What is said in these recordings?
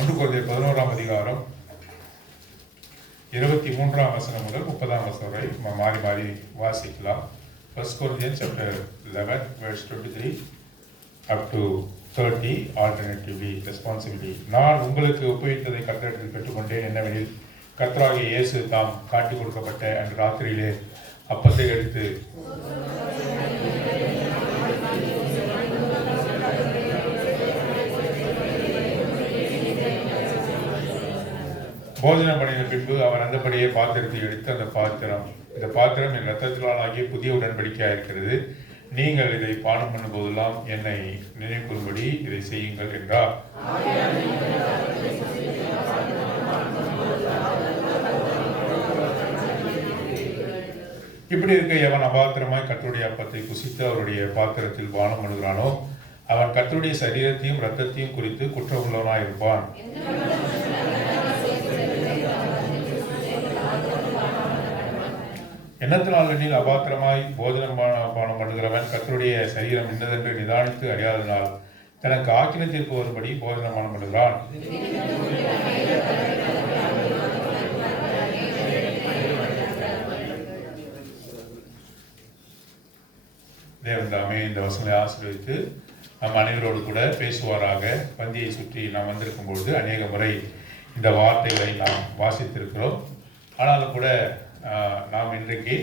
1 Corinthians 11ஆம் அதிகாரம் 23ஆம் வசனம் முதல் 30ஆம் வசனம் வரை மாறி மாறி வாசிக்கலாம். 1 Corinthians chapter 11 verse 23 up to 30 alternatively responsibly. நான் உங்களுக்கு ஒப்புவித்ததை கர்த்தரிடத்தில் பெற்றுக்கொண்டேன். என்னவெனில் கர்த்தராகிய இயேசு தாம் காட்டிக் கொடுக்கப்பட்ட அன்று ராத்திரியிலே அப்பத்தை எடுத்து போஜனம் பண்ணின பின்பு அவர் அந்தபடியே பாத்திரத்தை எடுத்து இந்த பாத்திரம் என் இரத்தத்தினால் ஆகிய புதிய உடன்படிக்கையாக இருக்கிறது. நீங்கள் இதை பானம் பண்ணும் போதெல்லாம் என்னை நினைவுகொள்ளும்படி இதை செய்யுங்கள் என்றார். இப்படி இருக்க எவன் அபாத்திரமாய் கர்த்தருடைய அப்பத்தை புசித்து அவருடைய பாத்திரத்தில் பானம் பண்ணுகிறானோ அவன் கர்த்தருடைய சரீரத்தையும் இரத்தத்தையும் குறித்து குற்றம் உள்ளவனாய் இருப்பான். எண்ணத்தினால் அபாத்திரமாய் போஜனம் பானம் பண்ணுகிறவன் கர்த்தருடைய சரீரம் இன்னதென்று நிதானித்து அறியாதனால் தனக்கு ஆக்கினத்திற்கு வரும்படி போஜனம் பானம் பண்ணுகிறான். தேவன் தாமே இந்த வசனங்களை ஆசீர்வதித்து நம் அனைவரோடு கூட பேசுவாராக. பந்தியை சுற்றி நாம் வந்திருக்கும் பொழுது அநேக முறை இந்த வார்த்தைகளை நாம் வாசித்திருக்கிறோம். ஆனாலும் கூட நாம் இன்றைக்கு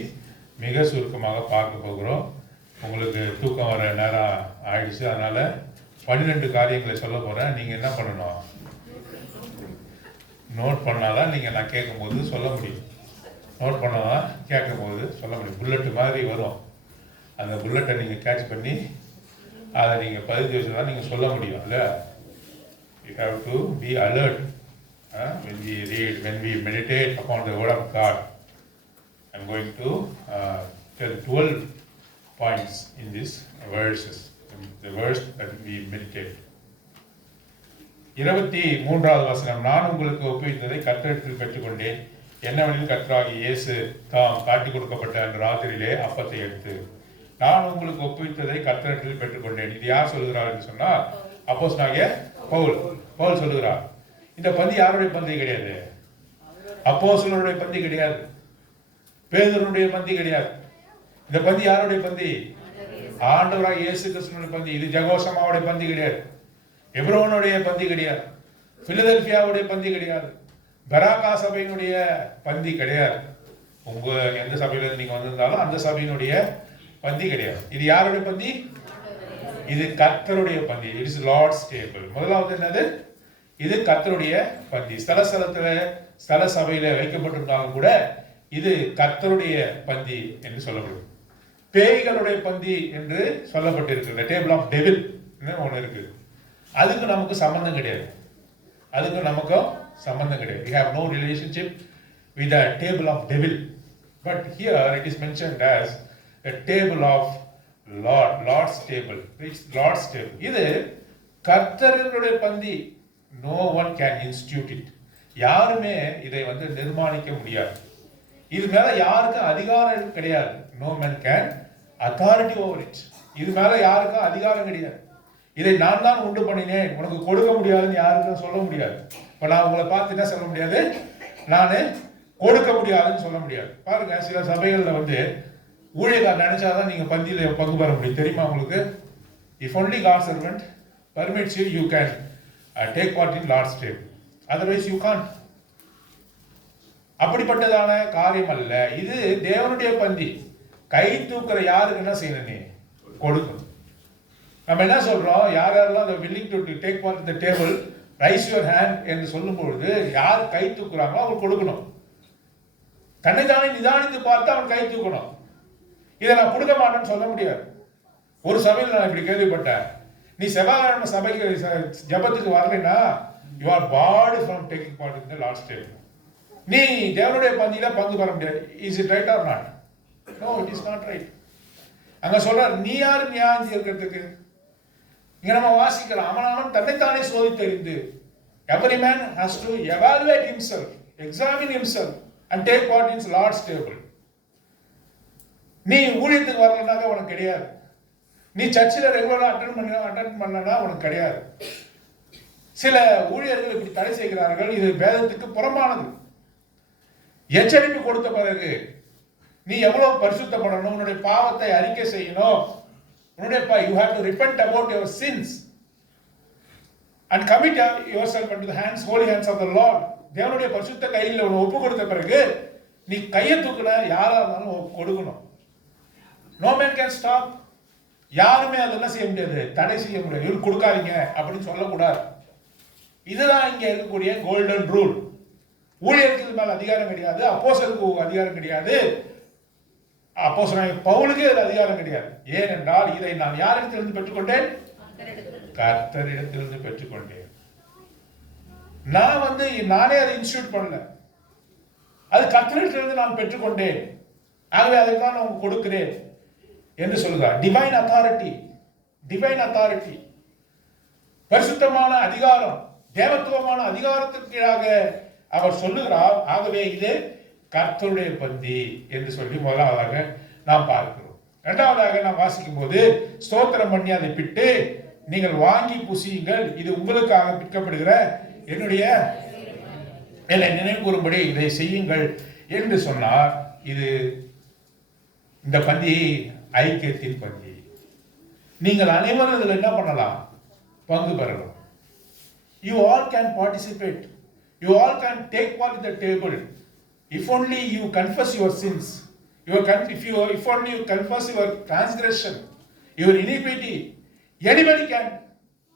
மிக சுருக்கமாக பார்க்க போகிறோம். உங்களுக்கு தூக்கம் வர நேரம் ஆயிடுச்சு, அதனால் 12 காரியங்களை சொல்ல போகிறேன். நீங்கள் என்ன பண்ணணும்? நோட் பண்ணாதான் நீங்கள் நான் கேட்கும்போது சொல்ல முடியும். நோட் பண்ணாதான் கேட்கும்போது சொல்ல முடியும். புல்லட்டு மாதிரி வரும். அந்த புல்லட்டை நீங்கள் கேட்ச் பண்ணி அதை நீங்கள் பதிஞ்சு வச்சு தான் நீங்கள் சொல்ல முடியும். இல்லை, you have to be alert when we read, when we meditate upon the word of God. I'm going to tell 12 points in these verses, the verse that we meditate. 23வது வசனம், நான் உங்களுக்கு ஒப்புவித்ததை கர்த்தரிடத்தில் பெற்றுக்கொண்டேன். என்னவெனில் கர்த்தராகிய இயேசு தாம் காட்டிக் கொடுக்கப்பட்ட அன்று ராத்திரியிலே அப்பத்தை எடுத்து. நான் உங்களுக்கு ஒப்புவித்ததை கர்த்தரிடத்தில் பெற்றுக்கொண்டேன். இது யார் சொல்லுகிறார் என்று சொன்னால் அப்போஸ்தலனாகிய பவுல் சொல்லுகிறார். இந்த பந்தி யாருடைய பந்தி கிடையாது, அப்போஸ்தலனுடைய பந்தி கிடையாது, பேதுருடைய பந்தி கிடையாது. இந்த பந்தி யாருடைய பந்தி? ஆண்டவராகிய இயேசு கிறிஸ்துவினுடைய பந்தி. இது ஜெகோசமாவுடைய பந்தி கிடையாது, எப்ரோனுடைய பந்தி கிடையாது, பிலதெல்பியாவுடைய பந்தி கிடையாது, பெராக்கா சபையினுடைய பந்தி கிடையாது. உங்க எந்த சபையில நீங்க வந்திருந்தாலும் அந்த சபையினுடைய பந்தி கிடையாது. இது யாருடைய பந்தி? இது கர்த்தருடைய பந்தி. It is Lord's table. முதலாவது என்னது? இது கர்த்தருடைய பந்தி. ஸ்தல சபையில வைக்கப்பட்டிருந்தாலும் கூட இது கர்த்தருடைய பந்தி என்று சொல்லப்படும். பேய்களுடைய பந்தி என்று சொல்லப்பட்டிருக்கு. டேபிள் ஆஃப் டெவில் ஒன்று இருக்கு. அதுக்கு நமக்கு சம்பந்தம் கிடையாது. We have no relationship with the table of devil. But here it is mentioned as a table of Lord's table. Lord's table. இது கர்த்தருடைய பந்தி. No one can institute it. யாருமே இதை நிர்மாணிக்க முடியாது. இது மேல யாருக்கும் அதிகாரம் கிடையாது. No man can authority over it. இது மேல யாருக்கும் அதிகாரம் கிடையாது. இதை நான் தான் உண்டு பண்ணினேன், உனக்கு கொடுக்க முடியாதுன்னு யாருக்கும் சொல்ல முடியாது. இப்ப நான் உங்களை பார்த்து என்ன சொல்ல முடியாது? நான் கொடுக்க முடியாதுன்னு சொல்ல முடியாது. பாருங்க, சில சபைகள்ல ஊழியக்காரர் நினைச்சாதான் நீங்க பந்தியில பங்கு பெற முடியும். தெரியுமா உங்களுக்கு? If only God's servant permits you, you can take part in Lord's table. Otherwise you can't. அப்படிப்பட்டதான காரியம் அல்ல. இது தேவனுடைய பந்தி. கை தூக்குற யாருக்கு என்ன செய்யணும்? நீ கொடுக்கணும். நம்ம என்ன சொல்றோம்? யாரெல்லாம் willing to take part in the table, raise your hand என்று சொல்லும்பொழுது யார் கை தூக்குறாங்களோ அவங்க கொடுக்கணும். தன்னை தானே நிதானித்து பார்த்து அவன் கை தூக்கணும். இதை நான் கொடுக்க மாட்டேன்னு சொல்ல முடியாது. ஒரு சபையில் நான் இப்படி கேள்விப்பட்டேன், நீ செவ்வாய்க்கிழமை சபைக்கு ஜபத்துக்கு வரலைன்னா you are barred from taking part in the Lord's table. நீ தேவனுடைய பந்தியில பங்கு பெற முடியாது. Is it right or not? No, it is not right. அங்க சொல்றார், நீ யாரு நியாயம் தீர்க்கிறதுக்கு? இங்க நம்ம வாசிக்கலாம், அவனவன் தன்னைத்தானே சோதித்தறிந்து. Every man has to evaluate himself, examine himself and take part in Lord's table. நீ ஊழியத்துக்கு வரலனாக்க உனக்கு கிடையாது. நீ சர்ச்சில் ரெகுலராக அட்டன் பண்ணனா உனக்கு கிடையாது. சில ஊழியர்கள் இப்படி தடை செய்கிறார்கள். இது வேதத்துக்கு புறம்பானது. எச்சரிப்பு கொடுத்த பிறகு நீ எவ்வளவு பரிசுத்தப்படணும், உன்னுடைய பாவத்தை அறிக்கை செய்யணும், உன்னுடைய you have to repent about your sins and commit yourself into the holy hands of the Lord. தேவனுடைய பரிசுத்த கையில் உன்னை ஒப்பு கொடுத்த பிறகு நீ கையை தூக்குன யாரா இருந்தாலும் கொடுக்கணும். No man can stop. யாருமே அதெல்லாம் செய்ய முடியாது, தடை செய்ய முடியாது. இவரு கொடுக்காதீங்க அப்படின்னு சொல்லக்கூடாது. இதுதான் இங்க இருக்கக்கூடிய கோல்டன் ரூல். ஊழியர்களுக்கு மேல அதிகாரம் கிடையாது, அப்போஸ்தலருக்கு அதிகாரம் கிடையாது, அப்போஸ்தலனாகிய பவுலுக்கு அதிகாரம் கிடையாது. ஏனென்றால் இதை நான் யாரிடத்திலிருந்து பெற்றுக்கொண்டேன்? கர்த்தரிடத்திலிருந்து பெற்றுக்கொண்டேன். நான் நானே அதை இன்ஸ்டிடியூட் பண்ணல, அது கர்த்தரிடத்திலிருந்து நான் பெற்றுக்கொண்டேன். ஆகவே அதுக்காக நான் கொடுக்கிறேன் என்று சொல்லுகிறார். டிவைன் அத்தாரிட்டி, டிவைன் அத்தாரிட்டி, பரிசுத்தமான அதிகாரம், தேவத்துவமான அதிகாரத்திற்கு கீழாக அவர் சொல்லுகிறார். ஆகவே இது கர்த்தருடைய பந்தி என்று சொல்லி முதலாவதாக நாம் பார்க்கிறோம். இரண்டாவதாக நாம் வாசிக்கும் போது ஸ்தோத்திரம் பண்ணி அதை பிட்டு நீங்கள் வாங்கி புசியுங்கள், இது உங்களுக்காக பிற்கப்படுகிற என்னுடைய நினைவு கூறும்படி இதை செய்யுங்கள் என்று சொன்னார். இது இந்த பந்தி ஐக்கியத்தின் பந்தி. நீங்கள் அனைவரும் இதில் என்ன பண்ணலாம்? பங்கு பெறலாம். You all can participate. You all can take part in the table. If only you confess your sins. If only you confess your transgression, your iniquity, anybody can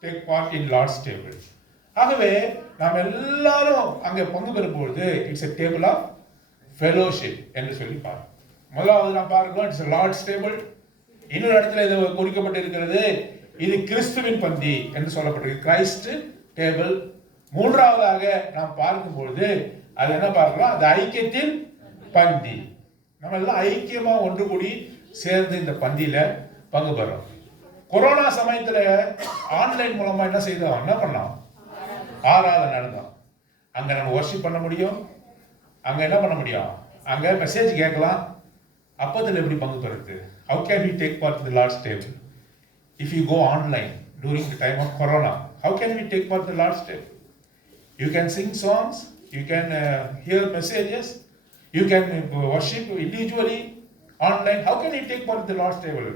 take part in Lord's table. ஆகவே நாம் எல்லாரும் அங்கே பங்கு பெறும்பொழுது it's a table of fellowship என்று சொல்லி பார்க்கிறோம். முதலாவது நாம் பார்க்கிறோம் இட்ஸ் a Lord's table. இன்னொரு இடத்துல இது குறிக்கப்பட்டிருக்கிறது, இது கிறிஸ்துவின் பந்தி என்று சொல்லப்பட்டிருக்கு, கிரைஸ்ட் டேபிள். மூன்றாவதாக நாம் பார்க்கும் பொழுது அது என்ன பார்க்கிறோம்? அது ஐக்கியத்தின் பந்தி. நம்ம எல்லாம் ஐக்கியமா ஒன்று கூடி சேர்ந்து இந்த பந்தியில பங்கு பெறோம். கொரோனா சமயத்துல ஆன்லைன் மூலமா என்ன பண்ணோம்? ஆராதனை நடந்தோம். அங்க நம்ம வர்ஷிப் பண்ண முடியும், அங்க என்ன பண்ண முடியும்? அங்க மெசேஜ் கேட்கலாம். அப்பத்துல எப்படி பங்கு பெறுறது? How can we take part in the Lord's table? If you go online during the time of Corona, how can we take part in the Lord's table? You can sing songs, you can hear messages, you can worship individually online. How can you take part in the Lord's table?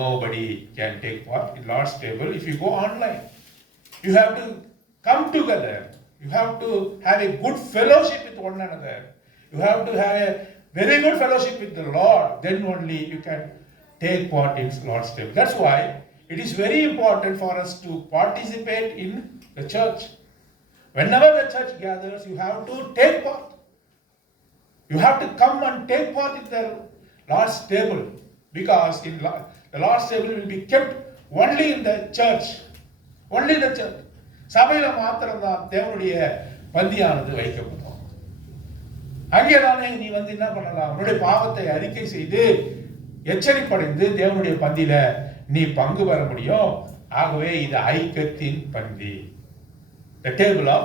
Nobody can take part in the Lord's table if you go online. You have to come together. You have to have a good fellowship with one another. You have to have a very good fellowship with the Lord. Then only you can take part in Lord's table. That's why it is very important for us to participate in the church. Whenever the church gathers, you have to take part. You have to come and take part in the Lord's table, because the Lord's table will be kept only in the church. Only the church. சபையில மாத்திரம் தான் தேவனுடைய பந்தியானது வைக்கப்படும். அங்கேதானே நீ என்ன பண்ணலாம்? உன்னுடைய பாவத்தை அறிக்கை செய்து எச்சரிப்படைந்து தேவனுடைய பந்தியில நீ பங்கு பெற முடியும். ஆகவே இது ஐக்கியத்தின் பந்தி, the table of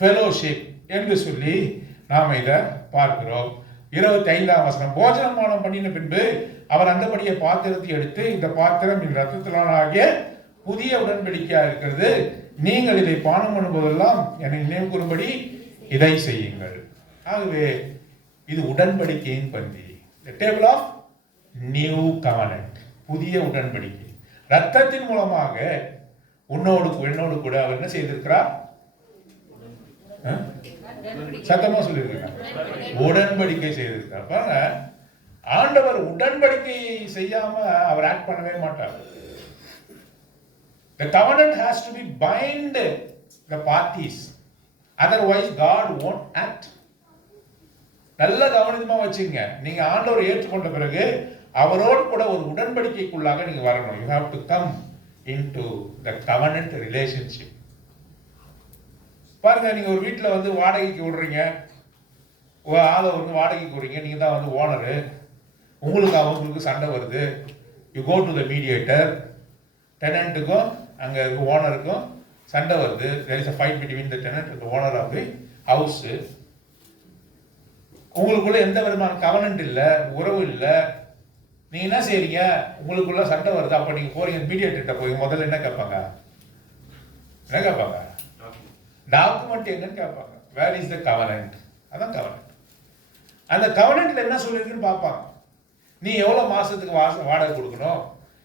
fellowship என்று சொல்லி நாம் இதை பார்க்கிறோம். 25ஆம் வசனம், போஜனம் பானம் பண்ணின பின்பு அவர் அந்தபடியே பாத்திரத்தை எடுத்து, இந்த பாத்திரம் என் இரத்தத்தினாலாகிய புதிய உடன்படிக்கையா இருக்கிறது, நீங்கள் இதை பானம் பண்ணும்போதெல்லாம் என்னை நினைவு கூறும்படி இதை செய்யுங்கள். ஆகவே இது உடன்படிக்கையின் பந்தி, the table of new covenant, புதிய உடன்படிக்கை. ரத்தத்தின் மூலமாக என்னோடு கூட அவர் என்ன செய்திருக்கிறார்? சத்தமா சொல்லியிருக்கிறார், உடன்படிக்கை செய்திருக்கிறார். பாருங்க, ஆண்டவர் உடன்படிக்கை செய்யாம அவர் ஆக்ட் பண்ணவே மாட்டார். The covenant has to be bind the parties, otherwise God won't act. நல்ல கவனமா வச்சுங்க. நீங்க ஆண்டவரை ஏற்றுக்கொண்ட பிறகு அவரோடு கூட ஒரு உடன்படிக்கைக்குள்ளாக நீங்க வரணும். You have to come into the covenant relationship. பாருங்க, நீங்க ஒரு வீட்டில் வாடகைக்கு விடுறீங்க, ஆளை வாடகைக்கு விடுறீங்க, நீங்க தான் ஓனரு, அவங்களுக்கு சண்டை வருது. You go to the mediator, டெனண்ட்டுக்கும் அங்க ஓனருக்கும் சண்டை வருது. there is a fight between the tenant and the owner of the house. உங்களுக்குள்ள எந்த விதமான கவனன்ட் இல்ல, உறவு இல்ல. நீங்க என்ன செய்றீங்க? உங்களுக்குள்ள சண்டை வருது. அப்ப நீங்க போறீங்க மீடியேட்டர்ட்ட போய் முதல்ல என்ன கேட்பாங்க? டாக்குமெண்ட் எங்கன்னு கேட்பாங்க. Where is the covenant? அதான் கவனன்ட். அந்த கவனன்ட்ல என்ன சொல்லிருக்குன்னு பார்ப்பாங்க. நீ எவ்வளோ மாசத்துக்கு வாடகை கொடுக்கணும்,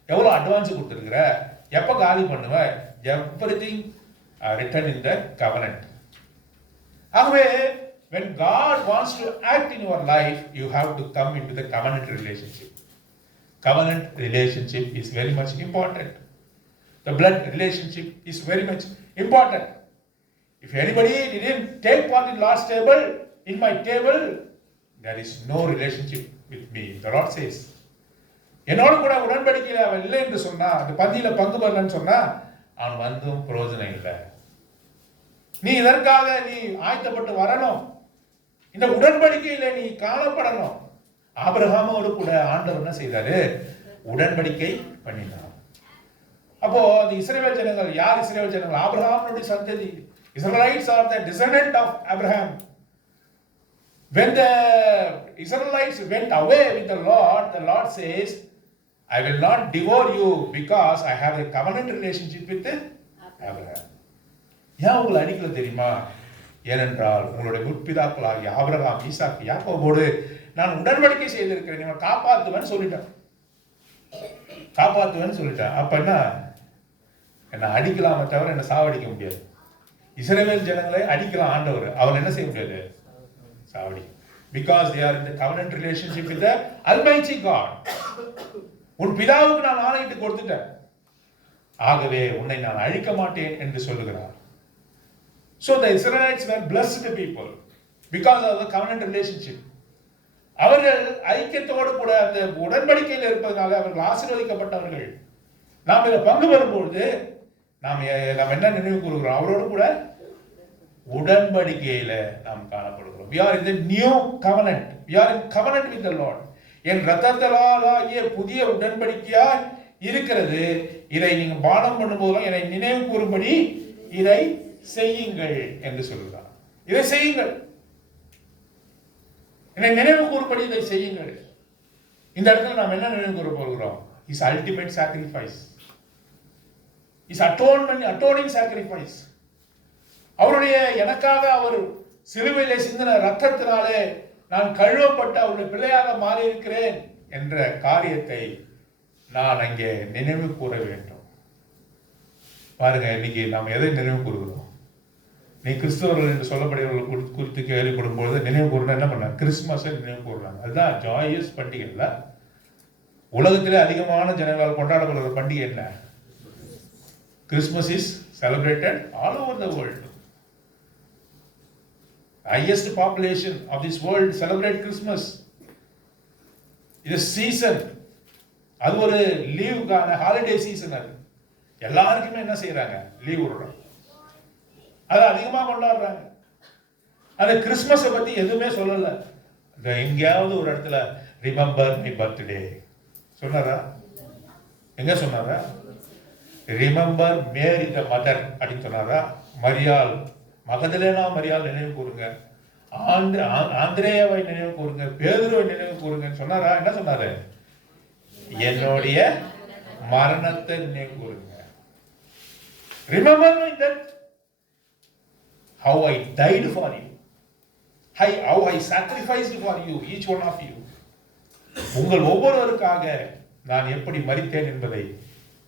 எவ்வளோ அட்வான்ஸ் கொடுத்துருக்குற, எப்போ காலி பண்ணுவ, everything written in the covenant. ஆகவே when God wants to act in your life, you have to come into the covenant relationship. Covenant relationship is very much important. The blood relationship is very much important. If anybody didn't take part in Lord's table, in my table, there is no relationship with me, the Lord says. என்னோட கூட உடன்படிக்கையில் அவன் இல்லை என்று சொன்னா, அந்த பந்தியில பங்கு பெறலன்னு சொன்னா, அவன் வந்தும் பிரயோஜனம் இல்லை. நீ இதற்காக நீ ஆயத்தப்பட்டு வரணும், இந்த உடன்படிக்கையில நீ காணப்படணும். ஆபிரகாமோடு கூட ஆண்டவர் என்ன செய்தாரு? உடன்படிக்கை பண்ணினார். அப்போ அந்த இஸ்ரவேல் ஜனங்கள் யார்? இஸ்ரவேல் ஜனங்கள் ஆபிரகாமுடைய சந்ததி. Israelites are the descendant of Abraham. When the Israelites went away with the Lord says, I will not devour you because I have a covenant relationship with Abraham. ஏன் உங்களை அடிக்கல தெரியுமா? ஏனென்றால் உங்களுடைய முற்பிதாக்களாகிய ஆபிரகாம், ஈசாக்கு, யாக்கோபோடு நான் உடன்படிக்கை செய்திருக்கிறேன், இவன் காப்பாத்துவேன்னு சொல்லிட்டான். அப்ப என்ன அடிக்கலாமே தவிர என்ன சாவடிக்க முடியாது. இஸ்ரவேல் ஜனங்களை அடிக்கலாம் ஆண்டவர், அவன் என்ன செய்ய முடியாது? சாவடி. Because they are in the covenant relationship with the Almighty God. உன் பிதாவுக்கு நான் ஆணையிட்டு கொடுத்துட்டேன், ஆகவே உன்னை நான் அழிக்க மாட்டேன் என்று சொல்லுகிறார். So the Israelites were blessed people because of the covenant relationship. அவர்கள் ஐக்கியத்தோடு கூட அந்த உடன்படிக்கையில் இருப்பதனால அவர்கள் ஆசீர்வதிக்கப்பட்டவர்கள். நாம் இதில் பங்கு பெறும்பொழுது நாம் என்ன நினைவு கூறுகிறோம்? அவரோடு கூட உடன்படிக்கையில நாம் காணப்படுகிறோம். We are in the new covenant. We are in covenant with the Lord. என் இரத்தத்தாலாகிய புதிய உடன்படிக்கையா இருக்கிறது. இதை நீங்க பானம் பண்ணும்போது என்னை நினைவு கூறும்படி இதை செய்யுங்கள் என்று சொல்கிறார். இதை செய்யுங்கள், என்னை நினைவு கூறும்படி இதை செய்யுங்கள். இந்த இடத்துல நாம் என்ன நினைவு கூற போகிறோம்? His ultimate sacrifice, His atoning sacrifice. அவருடைய எனக்காக அவர் சிலுவையிலே சிந்தின ரத்தத்தினாலே நான் கழுவப்பட்ட அவருடைய பிள்ளையாக மாறி இருக்கிறேன் என்ற காரியத்தை நான் அங்கே நினைவு கூற வேண்டும். பாருங்க, இன்னைக்கு நாம் எதை நினைவு கூறுகிறோம்? நீ கிறிஸ்தவர்கள் என்று சொல்லப்படுகிறவர்கள் குறித்து கேள்விப்படும் பொழுது நினைவு கூறுனா என்ன பண்ண? கிறிஸ்துமஸை நினைவு கூறுறாங்க. அதுதான் ஜாயஸ் பண்டிகை. உலகத்திலே அதிகமான ஜனங்களால் கொண்டாடப்படுகிற பண்டிகை என்ன? Christmas is celebrated all over the world. Highest population of this world celebrate Christmas. It is season. அது ஒரு லீவுக்கான ஹாலிடே சீசன். அது எல்லாருக்குமே என்ன செய்யறாங்க? லீவ் விடுறாங்க. அதை அதிகமாக கொண்டாடுறாங்க. அந்த கிறிஸ்மஸை பத்தி எதுவுமே சொல்லல. எங்கேயாவது ஒரு இடத்துல ரிமெம்பர் மை பர்த்டே சொன்னாரா? எங்க சொன்னாரா? ரிமெம்பர் மேரி த மதர் அப்படின்னு சொன்னாரா? மரியாள், மகதலேனா மரியாள் நினைவு கூறுங்க, ஆந்திரேயாவை நினைவு கூறுங்க, பேதுருவை நினைவு கூறுங்கன்னு சொன்னாரா? என்ன சொன்னாரு? என்னுடைய மரணத்தை நினைவு கூறுங்க. Remember me that how I died for you, how I sacrificed for you, each one of you. உங்கள் ஒவ்வொருவருக்காக நான் எப்படி மரித்தேன் என்பதை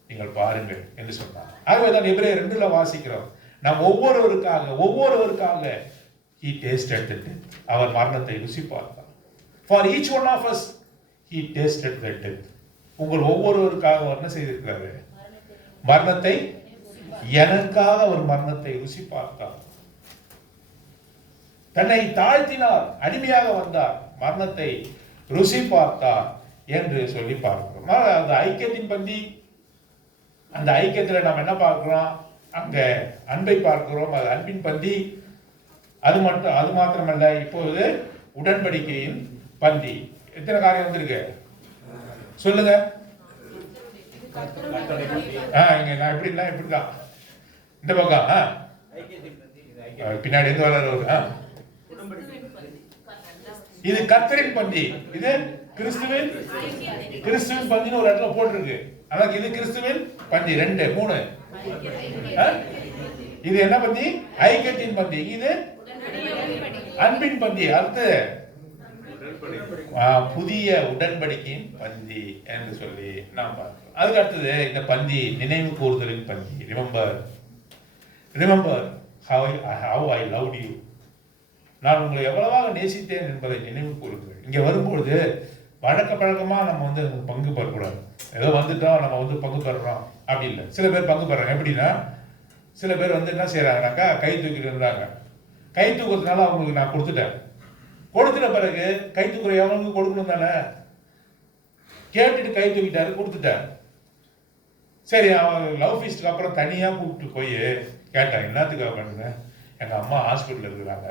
நீங்கள் பாருங்கள் என்று சொன்னார். ஆகவேதான் எபிரேயர் 2ல வாசிக்கிறோம், நாம் ஒவ்வொருவருக்காக he tasted the death, அவர் மரணத்தை ருசி பார்த்தார். For each one of us he tasted the death. உங்கள் ஒவ்வொருவருக்காக அவர் என்ன செய்திருக்கிறாரு? மரணத்தை, எனக்காக அவர் மரணத்தை ருசி பார்த்தார். தன்னை தாழ்த்தினார், அடிமையாக வந்தார், மரணத்தை ருசி பார்த்தார் என்று சொல்லி பார்க்கிறோம். அந்த ஐக்கியத்தின் பந்தி, அந்த ஐக்கியத்தில் நாம் என்ன பார்க்கிறோம்? அங்க அன்பை பார்க்கிறோம். அது அன்பின் பந்தி. அது மாத்திரமல்ல, இப்போது உடன்படிக்கையின் பந்தி. எத்தனை காரியம் வந்திருக்கு சொல்லுங்க. இங்க நான் இப்படிதான் இந்த பக்கம் பின்னாடி எங்க வர இது கர்த்தரின் பந்தி, இது கிறிஸ்துவின் பந்தின்னு ஒரு இடத்துல போட்டிருக்கு. ஆனா இது கிறிஸ்துவின் பந்தி. 2 3 இது என்ன பந்தி? ஐக்கியத்தின் பந்தி. இது அன்பின் பந்தி. அடுத்து புதிய உடன்படிக்கையின் பந்தி என்று சொல்லி நாம் பார்க்கிறோம். அதுக்கு அடுத்தது இந்த பந்தி நினைவு கூறுதலின் பந்தி. Remember how I loved you. நான் உங்களை எவ்வளவாக நேசித்தேன் என்பதை நினைவு கூறுங்கள். இங்க வரும்பொழுது பழக்கமா நம்ம வந்து பங்கு பெறக்கூடாது. ஏதோ வந்துட்டோம் நம்ம வந்து பங்கு பெறணும் அப்படி இல்லை. சில பேர் பங்கு பெறாங்க. எப்படின்னா, சில பேர் வந்து என்ன செய்யறாங்கனாக்கா கை தூக்கிட்டு இருந்தாங்க. கை தூக்கிறதுனால அவங்களுக்கு நான் கொடுத்துட்டேன். கொடுத்துட்ட பிறகு கை தூக்குற எவனுக்கு கொடுக்கணும் தானே, கேட்டுட்டு கை தூக்கிட்டாரு, கொடுத்துட்டாரு. சரி, அவன் லவ் ஃபீஸ்டுக்கு அப்புறம் தனியா கூப்பிட்டு போய் கேட்டான், என்னத்துக்காக பண்ணுங்க? எங்க அம்மா ஹாஸ்பிட்டல் இருக்கிறாங்க,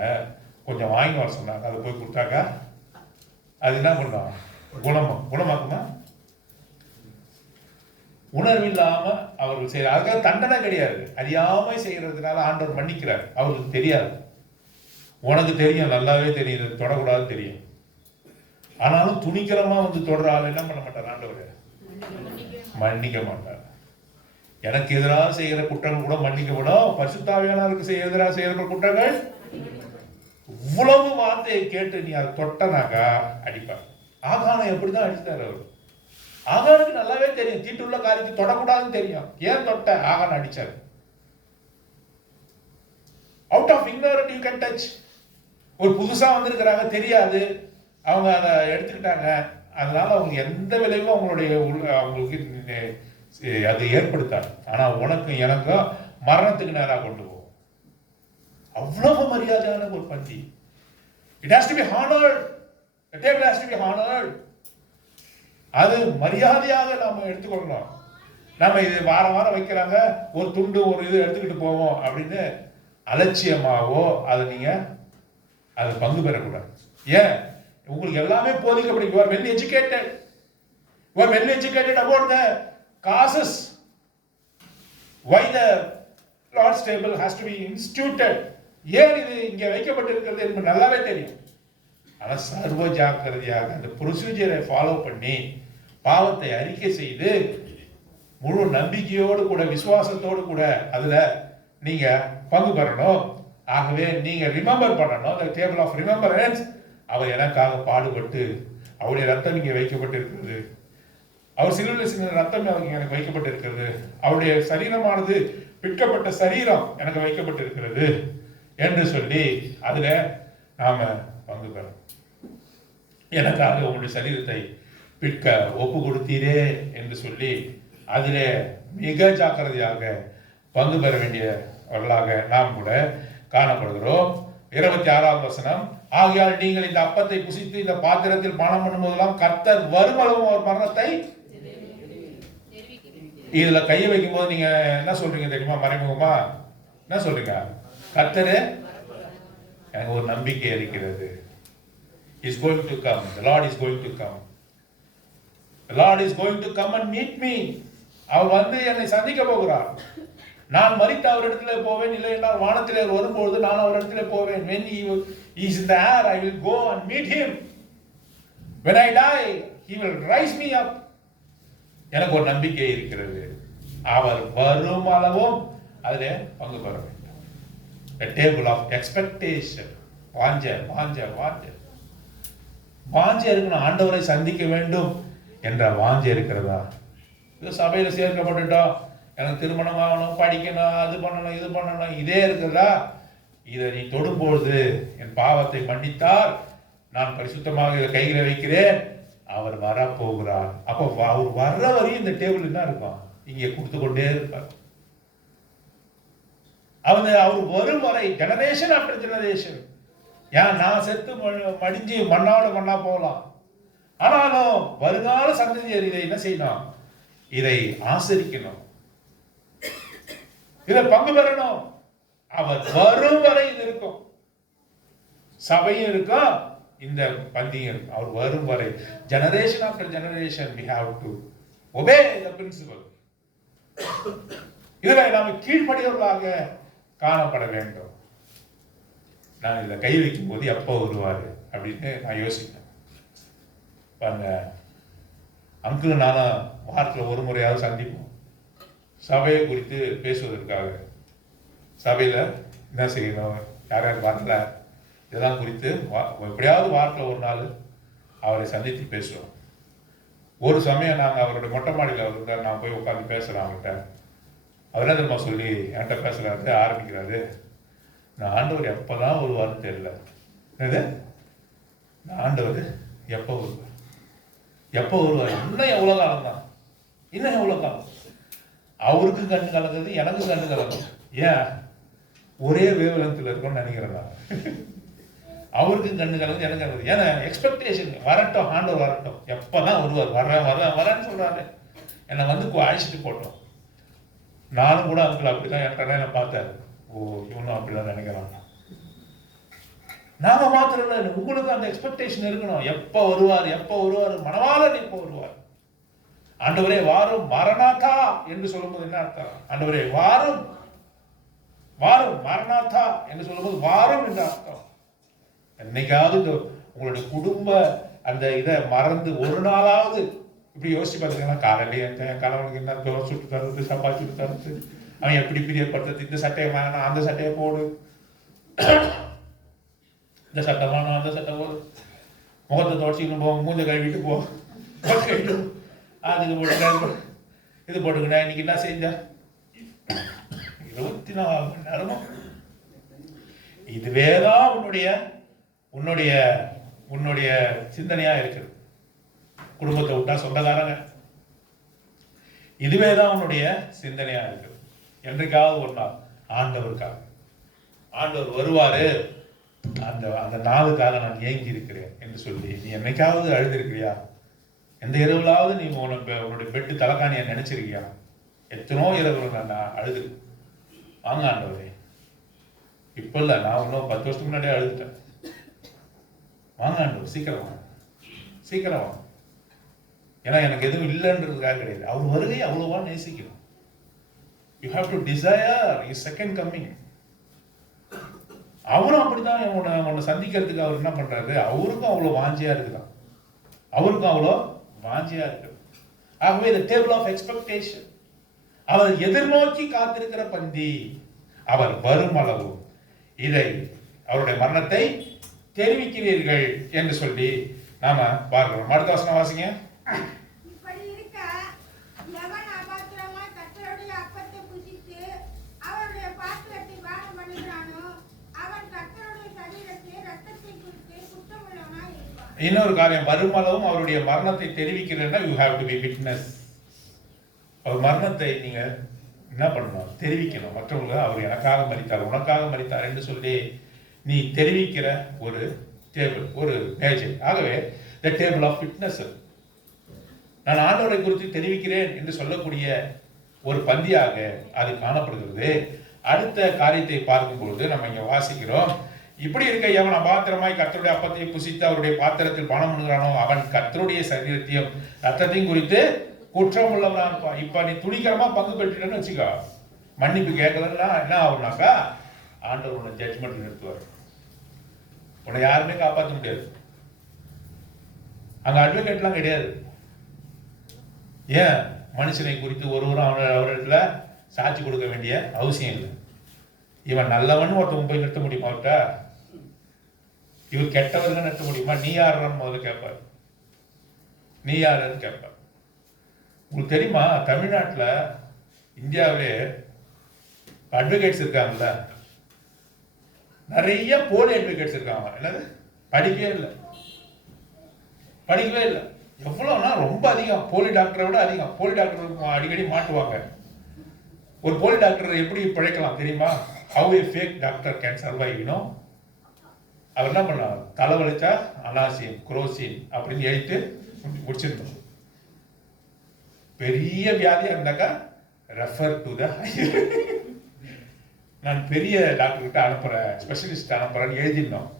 கொஞ்சம் வாங்கி வர சொன்னாங்க, அதை போய் கொடுத்தாக்கா அது என்ன பண்ணுவான்? குணமாக்குமா? உணர்வு இல்லாம அவர்கள் செய்ய, அதுக்காக தண்டனை கிடையாது. அறியாமை செய்யறதுனால ஆண்டவர் மன்னிக்கிறார். அவருக்கு தெரியாது. உனக்கு தெரியும், நல்லாவே தெரியுது, தொடக்கூடாது தெரியும். ஆனாலும் துணிக்கரமா வந்து தொடர ஆள் என்ன பண்ண மாட்டார் ஆண்டவர்? மன்னிக்க மாட்டார். எனக்கு எதிராக செய்கிற குற்றங்கள் கூட மன்னிக்கப்படும். பரிசுத்தாவியானவருக்கு எதிராக செய்கிற குற்றங்கள் இவ்வளவு வார்த்தையை கேட்டு நீ அதை தொட்டனாக்கா அடிப்பார். ஆகானம் எப்படிதான் அடித்தார் அவர். ஆகானுக்கு நல்லாவே தெரியும், தீட்டுள்ள காரியத்தை தொடக்கூடாதுன்னு தெரியும். ஏன் தொட்ட? ஆகான் அடிச்சார். Out of ignorant you can touch. ஒரு புதுசா வந்திருக்கிறாங்க, தெரியாது, அவங்க அதை எடுத்துக்கிட்டாங்க. அதனால அவங்க எந்த விளைவும் அவங்களுக்கு அது ஏற்படுத்தாது. ஆனா உனக்கும் எனக்கும் மரணத்துக்கு நேராக கொண்டு போகும். அவ்வளவு மரியாதையான ஒரு பந்தி. It has to be honored. The table has to be honored. அது மரியாதையாக நாம எடுத்துக்கொள்ளணும். நம்ம இது வாரம் வைக்கிறாங்க, ஒரு துண்டு ஒரு இது எடுத்துக்கிட்டு போவோம் அப்படின்னு அலட்சியமாவோ அது பங்கு பெறக்கூடாது. ஏன்? உங்களுக்கு எல்லாமே போதிக்கப்படும். You are well educated. You are well educated about the causes why the Lord's table has to be instituted. ஏன் இது இங்க வைக்கப்பட்டிருக்கிறது என்று நல்லாவே தெரியும். ஆனா சர்வ ஜாக்கிரதையாக அந்த ப்ரொசீஜரை ஃபாலோ பண்ணி பாவத்தை அறிக்கை செய்து முழு நம்பிக்கையோடு கூட விசுவாசத்தோடு கூட அதுல நீங்க பங்கு பெறணும். ஆகவே நீங்க ரிமெம்பர் பண்ணணும். the table of remembrance. அவர் எனக்காக பாடுபட்டு அவருடைய ரத்தம் இங்கே வைக்கப்பட்டிருக்கிறது. அவர் சிலுவையில் சிந்தின ரத்தம் எனக்கு வைக்கப்பட்டிருக்கிறது. அவருடைய சரீரமானது பிற்கப்பட்ட சரீரம் எனக்கு வைக்கப்பட்டிருக்கிறது என்று சொல்லி அதுல நாம பங்கு பெறணும். எனக்காக உங்களுடைய சரீரத்தை பிற்க ஒப்பு கொடுத்தீரே என்று சொல்லி அதிலே மிக ஜாக்கிரதையாக பங்கு பெற வேண்டியவர்களாக நாம் கூட காணப்படுகிறோம். 26வது வசனம், ஆகையால் நீங்கள் இந்த அப்பத்தை புசித்து இந்த பாத்திரத்தில் பானம் பண்ணும் போதெல்லாம் கர்த்தர் வருமளவும் அவர் மரணத்தை. இதுல கையை வைக்கும் போது நீங்க என்ன சொல்றீங்க தெரியுமா? மறைமுகமா என்ன சொல்றீங்க? கர்த்தர் எனக்கு ஒரு நம்பிக்கை இருக்கிறது. is going to come. The Lord is going to come. The Lord is going to come and meet me. அவர் வந்து என்னை சந்திக்க போகிறார். நான் மரித்த அவரிடத்திலே போவேன், இல்லை என்றால் வானத்திலே வரும்போது நான் அவரிடத்திலே போவேன். when he is in the air, I will go and meet him. when I die, he will rise me up. எனக்கு ஒரு நம்பிக்கை இருக்கிறது. அவர் வரும் அளவும் அதிலே பங்கு பெற வேண்டும். a table of expectation. வாஞ்சை இருக்கணும். ஆண்டவரை சந்திக்க வேண்டும் என்ற வாஞ்சை இருக்கிறதா? இது சபையில சேர்க்கப்பட்டுட்டோம், எனக்கு திருமணம் ஆகணும், படிக்கணும், அது பண்ணணும், இது பண்ணணும், இதே இருக்குதா? இதை நீ தொடும்பொழுது என் பாவத்தை மன்னித்தார், நான் பரிசுத்தமாக இதை கையில வைக்கிறேன், அவர் வர போகிறார். அப்போ அவர் வர்ற வரையும் இந்த டேபிள் என்ன இருக்கும்? இங்கே கொடுத்து கொண்டே இருப்பார். அவர் வரும் வரை, ஜெனரேஷன் ஆஃப்டர் ஜெனரேஷன். ஏன் நான் செத்து மடிஞ்சு மண்ணாடு மண்ணா போகலாம், ஆனாலும் வருங்கால சந்ததியர் இதை என்ன செய்யணும்? இதை ஆசரிக்கணும், இதை பங்கு பெறணும். அவர் வரும் வரை இது இருக்கும். சபையும் இருக்கும், இந்த பந்தியும் இருக்கும். அவர் வரும் வரை, generation after generation we have to obey the principle. இதுல நாம கீழ்ப்படியவர்களாக காணப்பட வேண்டும். நான் இதில் கை வைக்கும் போது எப்போ வருவார் அப்படின்னு நான் யோசிப்பேன். பாருங்க, அங்கிள் நானும் வாரத்தில் ஒரு முறையாவது சந்திப்போம், சபையை குறித்து பேசுவதற்காக. சபையில் என்ன செய்யணும், யார் யார் வரல, இதெல்லாம் குறித்து எப்படியாவது வாரத்தில் ஒரு நாள் அவரை சந்தித்து பேசுவோம். ஒரு சமயம் நாங்கள் அவருடைய மொட்டை மாடியில் இருந்தால் நான் போய் உட்காந்து பேசுகிறேன் அவர்கிட்ட. அவர் என்ன தெரியுமா சொல்லி என்கிட்ட பேசுகிறாரு, ஆரம்பிக்கிறாரு, நான் ஆண்டவர் எப்போ தான் வருவார்னு தெரியல. என்னது, நான் ஆண்டவர் எப்போ வருவார், எப்போ வருவார், இன்னும் எவ்வளோ காலம் தான், இன்னும் எவ்வளோ காலம். அவருக்கு கண்ணு கலங்குது, எனக்கு கண்ணு கலங்குது. ஏன், ஒரே வேவலத்தில் இருக்கோம்னு நினைக்கிறேன் நான். அவருக்கு கண்ணு கலந்து எனக்கு கலங்குது. ஏன்னா எக்ஸ்பெக்டேஷன், வரட்டும் ஆண்டவர் வரட்டும், எப்போ தான் வருவார், வரேன்னு சொல்கிறாரு. என்னை வந்து அழைச்சிட்டு போட்டோம். நானும் கூட அங்கிள் அப்படிதான் என்கிட்ட என்ன பார்த்தாரு, ஓ இவனும் அப்படிதான் நினைக்கிறான். நாம மாத்திரம் இல்லை, உங்களுக்கு அந்த எக்ஸ்பெக்டேஷன் இருக்கணும். எப்போ வருவார், எப்போ வருவார், மனவாளன் எப்போ வருவார். ஆண்டவரே வாரும், மரணாத்தா என்று சொல்லும்போது என்ன அர்த்தம்? ஆண்டவரே வாரும், வாரும், மரணாத்தா என்று சொல்லும்போது வாரும் என்று அர்த்தம். என்னைக்காவது உங்களுடைய குடும்ப அந்த இதை மறந்து ஒரு நாளாவது இப்படி யோசிச்சு பார்த்தீங்கன்னா, காலையிலேயே என் கணவனுக்கு என்ன தோசை சுட்டு தருது, சப்பாத்தி சுட்டு தருது, அவன் எப்படி பிரியப்படுத்துறது, இந்த சட்டையை வேணாம் அந்த சட்டையை போடு, இந்த சட்டை வேணும் அந்த சட்டை போடு, முகத்தை தொடச்சிக்கணும் போ, மூஞ்ச கழுவிட்டு போ, கழுவிட்டு அதுக்கு போட்டு இது போட்டுக்கிட்டேன். இன்னைக்கு என்ன செஞ்ச 24 மணி நேரமும் இதுவேதான் உன்னுடைய உன்னுடைய சிந்தனையா இருக்குது. குடும்பத்தை விட்டா சொந்தக்காரங்க, இதுவேதான் உன்னுடைய சிந்தனையா இருக்குது. என்றைக்காவது ஒரு நாள் ஆண்டவருக்காக, ஆண்டவர் வருவாரு, அந்த அந்த நாளுக்காக நான் ஏங்கி இருக்கிறேன் என்று சொல்லி நீ என்னைக்காவது அழுதிருக்கிறியா? எந்த இரவுலாவது நீ உன்னுடைய பெட்டு தலைக்காணியை நினைச்சிருக்கியா? எத்தனோ இரவு நான் அழுது. வாங்க ஆண்டவரே, இப்ப இல்ல, நான் இன்னும் 10 வருஷத்துக்கு முன்னாடியே அழுதுட்டேன். வாங்க ஆண்டவர், சீக்கிரம் வாங்க, சீக்கிரம் வாங்க. ஏன்னா எனக்கு எதுவும் இல்லைன்றதுக்காக கிடையாது, அவர் வருகை அவ்வளவா நேசிக்கணும். You have to desire is second coming. அவரும் அப்படிதான் உன்னை சந்திக்கிறதுக்கு அவர் என்ன பண்றாரு, அவருக்கும் அவ்வளோ வாஞ்சியா இருக்குதான், அவருக்கும் அவ்வளோ வாஞ்சியா இருக்கு. ஆகவே இந்த டேபிள் ஆஃப் எக்ஸ்பெக்டேஷன், அவர் எதிர்நோக்கி காத்திருக்கிற பந்தி, அவர் வரும் அளவு இதை அவருடைய மரணத்தை தெரிவிக்கிறீர்கள் என்று சொல்லி நாம பார்க்கிறோம். அடுத்த வசனம் வாசிங்க. இன்னொரு காரியம், வருமளவும் அவருடைய மரணத்தை தெரிவிக்கிறதுனா you have to be witness. அவர் மரணத்தை நீங்க என்ன பண்ணணும், தெரிவிக்கணும். மற்றவங்களுக்கு அவர் எனக்காக மரித்தார், உனக்காக மரித்தார் என்று சொல்லி நீ தெரிவிக்கிற ஒரு டேபிள், ஒரு மேஜை. ஆகவே த டேபிள் ஆஃப் விட்னஸ், நான் ஆண்டவரை குறித்து தெரிவிக்கிறேன் என்று சொல்லக்கூடிய ஒரு பந்தியாக அது காணப்படுகிறது. அடுத்த காரியத்தை பார்க்கும்போது நம்ம இங்க வாசிக்கிறோம், இப்படி இருக்க எவன் அபாத்திரமாய் கர்த்தருடைய அப்பத்தை புசித்து அவருடைய பாத்திரத்தில் பணம் பண்ணுகிறானோ அவன் கர்த்தருடைய சரீரத்தையும் ரத்தத்தையும் குறித்து குற்றம் உள்ளவனா இருப்பான். இப்ப நீ துணிகரமா பங்கு பெற்றுட்டேன்னு வச்சுக்கோ, மன்னிப்பு கேட்கலன்னா என்ன ஆகுனாக்கா ஆண்டவர் உன்னை ஜட்ஜ்மெண்ட் நிறுத்துவார். உன்னை யாருமே காப்பாற்ற முடியாது. அங்க அட்வொகேட்லாம் கிடையாது. ஏன், மனுஷனை குறித்து ஒருவரும் அவரிடத்துல சாட்சி கொடுக்க வேண்டிய அவசியம் இல்லை. இவன் நல்லவன் ஒருத்தவங்க போய் நிறுத்த முடியுமா? அவர்கிட்ட இவர் கெட்டவர்கள் நிறுத்த முடியுமா? நீ யாருன்னு முதல்ல கேட்பார், நீ யாருன்னு கேட்பார். உங்களுக்கு தெரியுமா, தமிழ்நாட்டில் இந்தியாவிலே அட்வொகேட்ஸ் இருக்காங்கல்ல, நிறைய போலி அட்வொகேட்ஸ் இருக்காங்க. என்னது, படிக்கவே இல்லை, படிக்கவே இல்லை. எவ்வளோனா ரொம்ப அதிகம், போலி டாக்டரை விட அதிகம். போலி டாக்டர் அடிக்கடி மாட்டுவாங்க. ஒரு போலி டாக்டர் எப்படி பிழைக்கலாம் தெரியுமா? How a fake doctor can survive, you know. அவர் என்ன பண்ணார், தலைவலிச்சா அனாசின் குரோசின் அப்படின்னு எழுத்து முடிச்சிருந்தோம். பெரிய வியாதியா இருந்தாக்கா ரெஃபர் டு த நான் பெரிய டாக்டர் கிட்ட அனுப்புறேன், ஸ்பெஷலிஸ்ட் அனுப்புறேன்னு எழுதிருந்தோம்.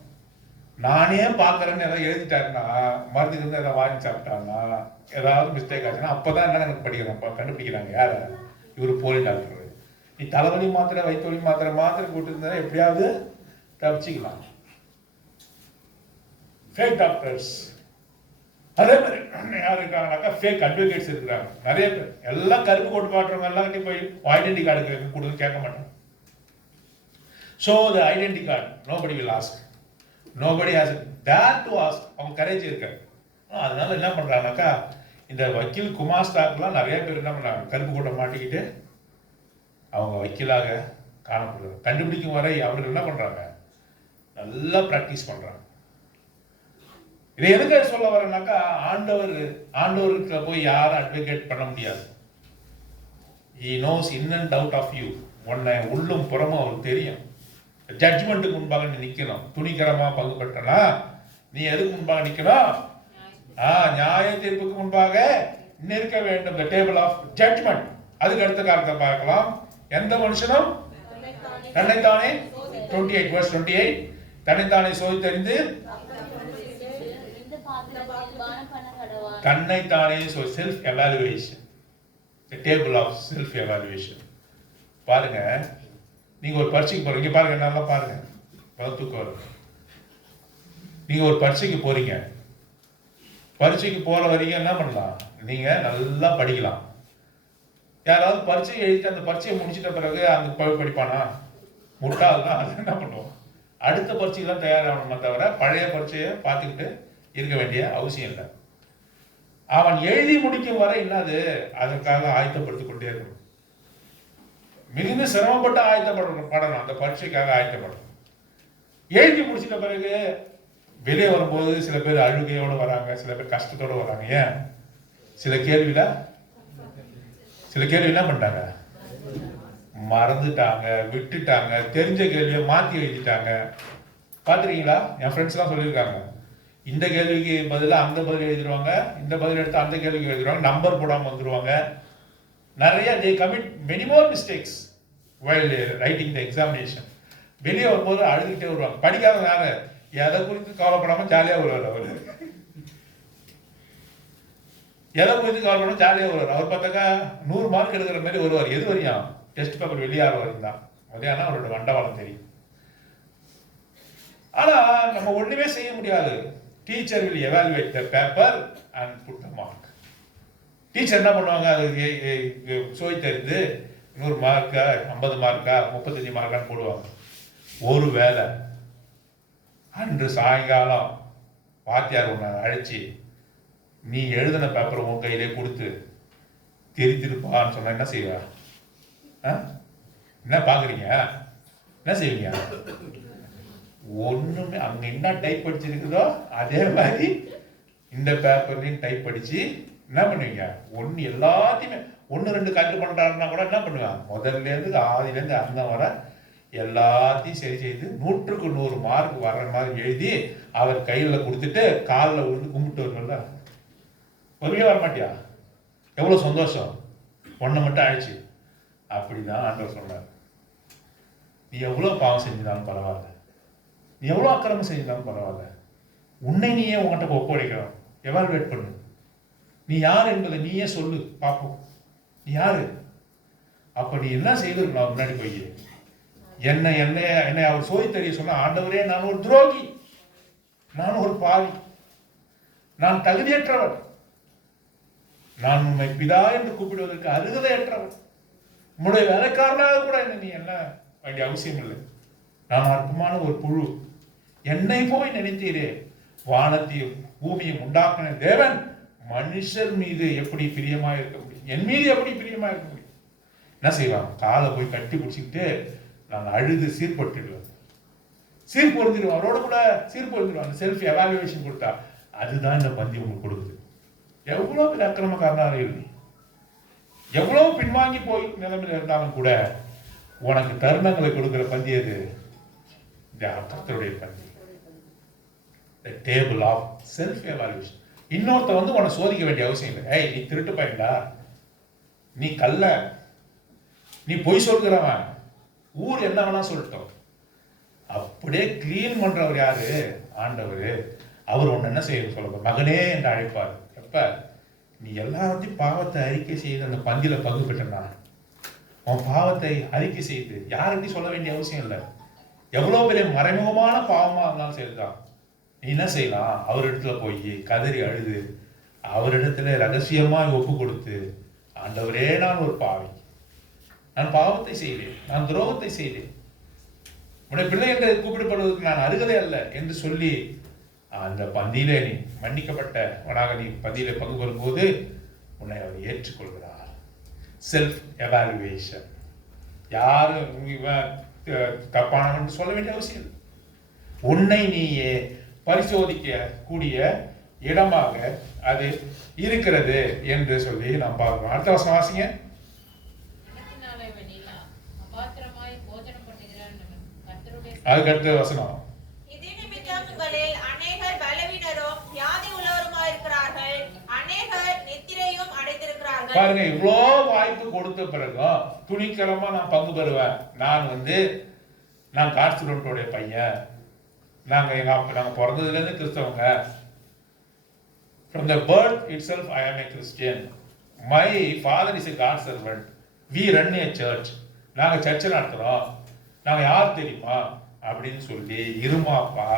நானே பார்க்குறேன்னு ஏதாவது எழுதிட்டாருன்னா, மருந்துக்கு இருந்து ஏதாவது வாங்கி சாப்பிட்டாங்கன்னா, ஏதாவது மிஸ்டேக் ஆச்சுன்னா அப்போதான் என்ன எனக்கு படிக்கிறோம், கண்டுபிடிக்கிறாங்க யார, இவர் போலி டாக்டர். நீ தலைவலி மாத்திரை வயிற்றுவலி மாத்திரை போட்டு இருந்தா எப்படியாவது தப்பிச்சிக்கலாம். ஃபேக் டாக்டர்ஸ் அதே மாதிரி யார் இருக்காங்கனாக்கா ஃபேக் அட்வொகேட்ஸ் இருக்கிறாங்க நிறைய பேர். எல்லாம் கருப்பு கோட்டு பாட்டுறவங்க எல்லாத்தையும் போய் ஐடென்டி கார்டு கொடுத்து கேட்க மாட்டாங்க. Show the identity card, nobody will ask, nobody has dare to ask. அவங்க கரேஜ் இருக்க. அதனால என்ன பண்றாங்கனாக்கா, இந்த வக்கீல் குமாஸ்தாக்கெல்லாம் நிறைய பேர் என்ன பண்ணாங்க, கருப்பு கூட்ட மாட்டிக்கிட்டு அவங்க வக்கீலாக காணப்படுறாங்க. கண்டுபிடிக்கும் வரை அவர்கள் என்ன பண்றாங்க, நல்லா பிராக்டிஸ் பண்றாங்க. இதை எதுக்கு சொல்ல வரேன்னாக்கா, ஆண்டவருக்கு போய் யாரும் அட்வொகேட் பண்ண முடியாது. He knows in and out of you. உன்னை உள்ளும் புறமும் அவருக்கு தெரியும். ஜட்ஜ்மெண்ட்டுக்கு முன்பாக நீ நிற்கணும். துணிகரமாக பங்கு பெற்றனா நீ எதுக்கு முன்பாக நிற்கணும்? நியாய தீர்ப்புக்கு முன்பாக நிற்க வேண்டும். The table of judgment. அதுக்கு அடுத்த காலத்தை பார்க்கலாம். எந்த மனுஷனும் தன்னைத்தானே 28 verse 28 தன்னைத்தானே சோதித்தறிந்து தன்னைத்தானே self evaluation. The table of self evaluation. பாருங்க, நீங்க ஒரு பரீட்சைக்கு போறீங்க. பாருங்க, நல்லா பாருங்க, தூக்கம். நீங்க ஒரு பரீட்சைக்கு போறீங்க. பரீட்சைக்கு போற வரைக்கும் என்ன பண்ணலாம், நீங்க நல்லா படிக்கலாம். யாராவது பரீட்சை எழுதி அந்த பரீட்சையை முடிச்சிட்ட பிறகு அந்த படிப்பானா? முட்டாள் தான். அது என்ன பண்ணுவோம், அடுத்த பரீட்சைக்கு தயாராகணுமே தவிர பழைய பரீட்சையை பார்த்துக்கிட்டு இருக்க வேண்டிய அவசியம் இல்லை. அவன் எழுதி முடிக்கும் வரை என்னது, அதற்காக ஆயத்தப்படுத்திக் கொண்டே இருக்கணும். மிகுந்த சிரமப்பட்டு ஆயத்தப்படணும், அந்த பரீட்சைக்காக ஆயத்தப்படணும். எழுதி முடிச்சிட்ட பிறகு வெளியே வரும்போது சில பேர் அழுகையோடு வராங்க, சில பேர் கஷ்டத்தோடு வராங்க. ஏன்? சில கேள்வியில என்ன பண்ணிட்டாங்க, மறந்துட்டாங்க, விட்டுட்டாங்க, தெரிஞ்ச கேள்வியை மாற்றி எழுதிட்டாங்க. பார்த்துருக்கீங்களா? என் ஃப்ரெண்ட்ஸ்லாம் சொல்லியிருக்காங்க, இந்த கேள்விக்கு பதிலாக அந்த பதில் எழுதிடுவாங்க, இந்த பதில் எடுத்து அந்த கேள்விக்கு எழுதிடுவாங்க, நம்பர் போடாமல் வந்துடுவாங்க. நிறைய they commit many more mistakes while writing the examination. வெளியே வரும்போது அழுதுகிட்டே வருவாங்க. படிக்காத நேரம் எதை குறித்து கவலைப்படாமல் ஜாலியாக வருவார். அவர் எதை குறித்து கவலைப்படாமல் ஜாலியாக வருவார். அவர் பார்த்தாக்கா 100 மார்க் எடுக்கிற மாதிரி வருவார். எது வரையும்? டெஸ்ட் பேப்பர் வெளியாகிற வரையும் தான். உதயானா அவரோட வண்டவாளம் தெரியும். ஆனால் நம்ம ஒன்றுமே செய்ய முடியாது. Teacher will evaluate the paper and put the mark. Teacher என்ன பண்ணுவாங்க, அது சோய் தெரிந்து 100 மார்க்கா 50 மார்க்கா 35 மார்க்கான்னு போடுவாங்க. ஒரு வேளை அன்று சாயங்காலம் வாத்தியார் உன்னை அழைச்சி நீ எழுதின பேப்பரை உன் கையிலே கொடுத்து திருப்பான்னு சொன்னா என்ன செய்வா? என்ன பாக்குறீங்க, என்ன செய்வீங்க? ஒண்ணுமே, அங்க என்ன டைப் படிச்சிருக்குதோ அதே மாதிரி இந்த பேப்பர்லையும் டைப் படிச்சு என்ன பண்ணுவீங்க? ஒன்று எல்லாத்தையுமே 1-2 கரெக்ட் பண்றாருன்னா கூட என்ன பண்ணுவேன், முதல்ல இருந்து ஆதிலேருந்து அந்த வர எல்லாத்தையும் சரி செய்து 100க்கு 100 மார்க் வர்ற மாதிரி எழுதி அவர் கையில் கொடுத்துட்டு காலில் விழுந்து கும்பிட்டு வருவல்ல. ஒருவே வரமாட்டியா? எவ்வளோ சந்தோஷம், ஒன்றை மட்டும் ஆயிடுச்சு. அப்படிதான் ஆண்டவர் சொன்னார். நீ எவ்வளோ பாவம் செஞ்சிருந்தாலும் பரவாயில்ல, நீ எவ்வளோ அக்கிரமம் செஞ்சிருந்தாலும் பரவாயில்ல, உன்னை நீயே உங்கள்கிட்ட ஒப்படைக்கணும். எவால்வேட் பண்ணு. நீ யார் என்பதை நீயே சொல்லு பார்ப்போம். நீ யாரு? அப்ப நீ என்ன செய்திருக்கணும்? முன்னாடி போய் என்னை அவர் சோதி தெரிய சொன்ன, ஆண்டவரே நான் ஒரு துரோகி, நான் ஒரு பாவி, நான் தகுதியற்றவர், நான் உண்மை பிதா என்று கூப்பிடுவதற்கு அருகதையற்றவர், உன்னுடைய வேலைக்காரனாக கூட நீ என்ன வேண்டிய அவசியம் இல்லை, நான் அற்பமான ஒரு புழு, என்னை போய் நினைத்தீரே. வானத்தையும் பூமியும் உண்டாக்கின தேவன் மனுஷர் மீது எப்படி பிரியமா இருக்க முடியும்? என் மீது எப்படி பிரியமா இருக்க முடியும்? என்ன செய்வான்? காலை போய் கட்டி பிடிச்சிக்கிட்டு நான் அழுது சீர்பட்டுடுவேன், சீர்பொருந்திடுவேன், அவரோட கூட சீர்பொருந்திடுவான். செல்ஃப் எவாலுவேஷன் கொடுத்தா அதுதான் இந்த பந்தி உங்களுக்கு கொடுக்குது. எவ்வளவு பெரிய அக்கிரமக்காரனாக இருக்கு, எவ்வளவு பின்வாங்கி போய் நிலைமையில் இருந்தாலும் கூட உனக்கு தருணங்களை கொடுக்கிற பந்தி அது கர்த்தருடைய பந்தி. The table of self evaluation. இன்னொருத்த உன்னை சோதிக்க வேண்டிய அவசியம் இல்லை. ஏய், நீ திருட்டு பையன்டா, நீ கள்ள, நீ பொய் சொல்கிறவன், ஊர் என்ன வேணா சொல்லிட்டோம். அப்படியே கிளீன் பண்றவர் யாரு? ஆண்டவர். அவர் ஒன்னு என்ன செய்ய சொல்ல, மகனே என்று அழைப்பார். எப்ப நீ எல்லாத்தையும் பாவத்தை அறிக்கை செய்து அந்த பந்தியில பங்கு பெற்றனா, உன் பாவத்தை அறிக்கை செய்து யாருக்கும் சொல்ல வேண்டிய அவசியம் இல்லை. எவ்வளவு பெரிய மறைமுகமான பாவமா இருந்தாலும் சரிதான், நீ என்ன செய்யலாம்? அவரிடத்துல போய் கதறி அழுது அவரிடத்துல ரகசியமா ஒப்பு கொடுத்து, ஆண்டவரே நான் ஒரு பாவி, நான் பாவத்தை செய்தேன், நான் துரோகத்தை செய்தேன், உன்னை பிள்ளை என்று கூப்பிடப்படுவதற்கு நான் அருகதை அல்ல என்று சொல்லி அந்த பந்தியிலே நீ மன்னிக்கப்பட்டவனாக நீ பந்தியிலே பங்கு பெறும்போது உன்னை அவர் ஏற்றுக்கொள்கிறார். Self evaluation. யாரும் தப்பானவன் சொல்ல வேண்டிய அவசியம் இல்லை. உன்னை நீயே பரிசோதிக்க கூடிய இடமாக அது இருக்கிறது என்று சொல்லி நாம் பார்க்கிறோம். அடுத்த வசனம் வாசிங்க. அதுக்கு அடுத்த வசனம், பாருங்க, இவ்வளோ வாய்ப்பு கொடுத்த பிறகும் துணிக்கரமா நான் பங்கு பெறுவேன். நான் காட் ஸ்டூடெண்டோடைய பையன், நாங்க பிறந்ததுல இருந்து கிறிஸ்தவங்க. From the birth itself I am a Christian. My father is a God servant. We run a church. நாங்க சர்ச்சை நடத்துறோம். நாங்க யார் தெரியுமா அப்படின்னு சொல்லி இருமாப்பா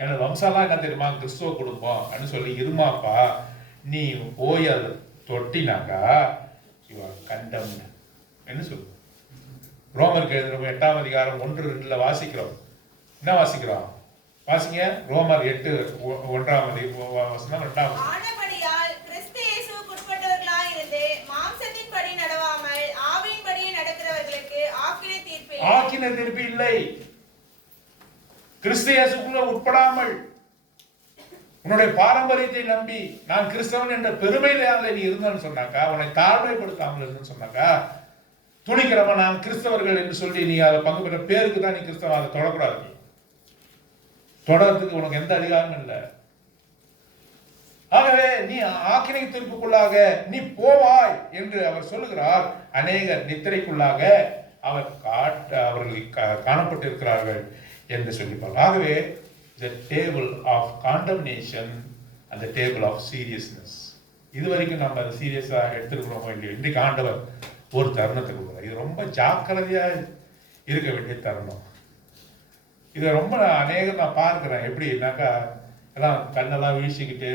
என்னோட வம்சாலாம் என்ன தெரியுமா, கிறிஸ்துவ குடும்பம் அப்படின்னு சொல்லி இருமாப்பா நீ போய் அதை தொட்டினாக்கா you are condemned என்ன சொல்லு. ரோமருக்கு எழுதுற 8ஆம் அதிகாரம் 1-2 வாசிக்கிறோம். என்ன வாசிக்கிறோம்? வாசிங்க. ரோமர் 8:1 வசனம் 2. ஆனபடியால் கிறிஸ்து இயேசுவுக்கு உட்பட்டவர்களாய் இருந்து மாம்சத்தின்படி நடவாமல் ஆவியின்படி நடக்கிறவர்களுக்கு ஆக்கினை தீர்ப்பு இல்லை. கிறிஸ்து இயேசுக்குள்ள உட்படாமல் உன்னுடைய பாரம்பரியத்தை நம்பி நான் கிறிஸ்தவன் என்ற பெருமையில நீ இருந்தன்னு சொன்னாக்கா, உன்னை தாழ்மைப்படுத்தாமல் இருந்தன்னு சொன்னாக்கா, துணிக்கிறவ நான் கிறிஸ்தவர்கள் என்று சொல்லி நீ அதை பங்கு பெற்ற பேருக்கு தான் நீ கிறிஸ்தவன், அதை தொடக்கூடாது. தொடர்றதுக்கு உனக்கு எந்த அதிகாரமும் இல்லை. ஆகவே நீ ஆக்கினை தீர்ப்புக்குள்ளாக நீ போவாய் என்று அவர் சொல்லுகிறார். அநேகர் நித்திரைக்குள்ளாக அவர்கள் காணப்பட்டிருக்கிறார்கள் என்று சொல்லிப்பார். ஆகவே the table of condemnation and the table of seriousness. இதுவரைக்கும் நம்ம அதை சீரியஸா எடுத்துக்கிறோம் இல்லையோ, இன்றைக்கு ஆண்டவர் ஒரு தருணத்தை கொடுக்குறார். இது ரொம்ப ஜாக்கிரதையா இருக்க வேண்டிய தருணம். இதை ரொம்ப அநேகம் நான் பார்க்கிறேன். எப்படின்னாக்கா எல்லாம் கண்ணெல்லாம் வீழ்ச்சிக்கிட்டு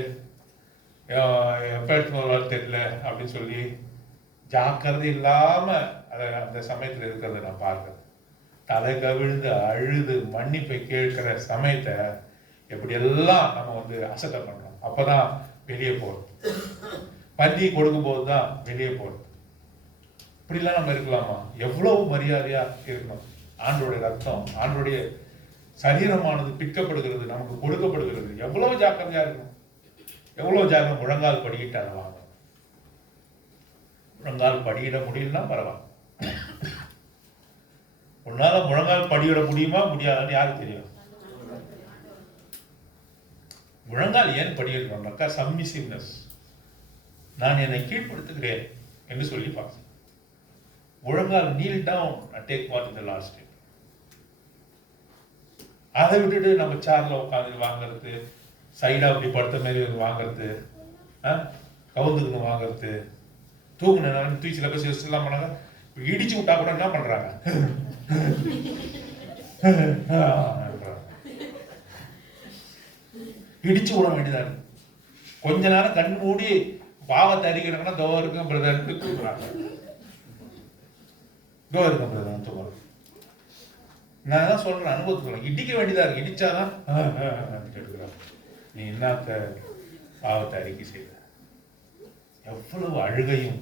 எப்போ எடுத்துன்னு தெரியல அப்படின்னு சொல்லி ஜாக்கிரதை இல்லாம அதை அந்த சமயத்தில் இருக்கிறத நான் பார்க்கிறேன். தலை கவிழ்ந்து அழுது மன்னிப்பை கேட்கிற சமயத்தை எப்படியெல்லாம் நம்ம அசட்டை பண்றோம். அப்பதான் வெளியே போறது. பந்தி கொடுக்கும் போது தான் வெளியே போறது. இப்படிலாம் நம்ம இருக்கலாமா? எவ்வளவு மரியாதையா இருக்கணும். ஆண்டோடைய ரத்தம், ஆண்டோடைய சரீரமானது பிற்கப்படுகிறது, நமக்கு கொடுக்கப்படுகிறது. எவ்வளவு ஜாக்கிரதையா இருக்கணும். எவ்வளவு ஜாக்கிரம். முழங்கால் படிக்கிட்டு அதை வாங்க. முழங்கால் படியிட முடியலன்னா பரவாயில்ல. உன்னால முழங்கால் படியிட முடியுமா முடியாதுன்னு யாருக்கு தெரியும்? முழங்கால் ஏன் படியிடணும்னாக்கா சப்மிசிவ்னஸ். நான் என்னை கீழ்ப்படுத்துகிறேன் என்று சொல்லி பார்க்க. முழங்கால் kneel down and take part in the Lord's Table. அதை விட்டுட்டு நம்ம சேர்ல உட்காந்து வாங்குறது, சைடா அப்படி படுத்த மாதிரி வாங்குறது, கவுந்துக்கணும் வாங்குறது, தூக்குன தூக்கி சில பேர் எல்லாம் பண்ணாங்க. இடிச்சு விட்டா கூட என்ன பண்றாங்க? இடிச்சு விட வேண்டியதான். கொஞ்ச நேரம் கண் மூடி பாவத்தை அறிக்கிறாங்கன்னா தோ இருக்கும் பிரதர் தூக்குறாங்க. தோ இருக்கும் பிரதர் தூக்குறாங்க. நான் தான் சொல்றேன், அனுபவத்துக்கு இடிக்க வேண்டியதா இருக்கு. இடிச்சாதான் கேட்டுக்கிறாங்க. நீ என்னத்த பாவத்தை அறிக்கை செய்த, எவ்வளவு அழுகையும்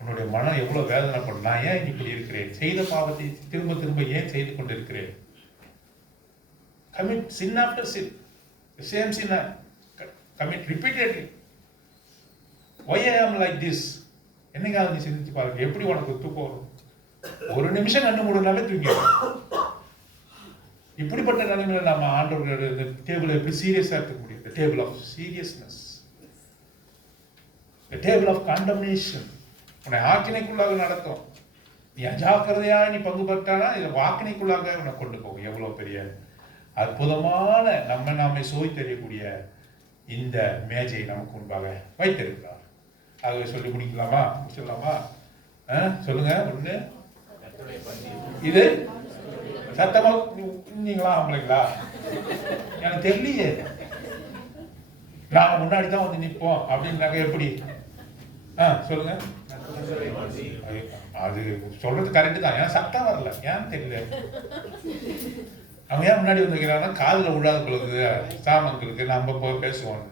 உன்னுடைய மனம் எவ்வளவு வேதனைப்படும். நான் ஏன் இப்படி இருக்கிறேன்? செய்த பாவத்தை திரும்ப திரும்ப ஏன் செய்து கொண்டிருக்கிறேன்? commit sin after sin, the same sin commit repeatedly. Why I am like this? என்னைக்காவது நீ சிந்திச்சு பாருங்க. எப்படி உனக்கு தூக்கம் வரும்? ஒரு நிமிஷம் கண்ணு மூடுனாலே தூங்கிடும். இப்படிப்பட்ட நிலைமையில நம்ம ஆண்டவர்களுடைய டேபிளை எப்படி சீரியஸா எடுத்துக்க முடியும்? The table of seriousness, the table of condemnation. உன்னை ஆக்கினைக்குள்ளாக நடத்தும். நீ அஜாக்கிரதையா நீ பங்கு பெற்றானா இதை வாக்கினைக்குள்ளாக உன்னை கொண்டு போகும். எவ்வளவு பெரிய அற்புதமான நாமே சோய் தெரியக்கூடிய இந்த மேஜை நமக்கு முன்பாக வைத்திருக்கிறார். ஆகவே சொல்லி முடிக்கலாமா? முடிச்சிடலாமா? சொல்லுங்க. ஒண்ணு இது சத்தமா நீங்களா ஆம்பளைங்களா? எனக்கு தெரியலையே. நாங்க முன்னாடி தான் நிற்போம் அப்படின்னாக்க எப்படி? சொல்லுங்க. அது சொல்றது கரெக்டு தான், ஏன் சட்டம் வரல, ஏன்னு தெரியல. அவன் ஏன் முன்னாடி வந்து வைக்கிறாங்கன்னா காதில் விழாத பொழுது சாமங்களுக்கு நம்ம போய் பேசுவோம்.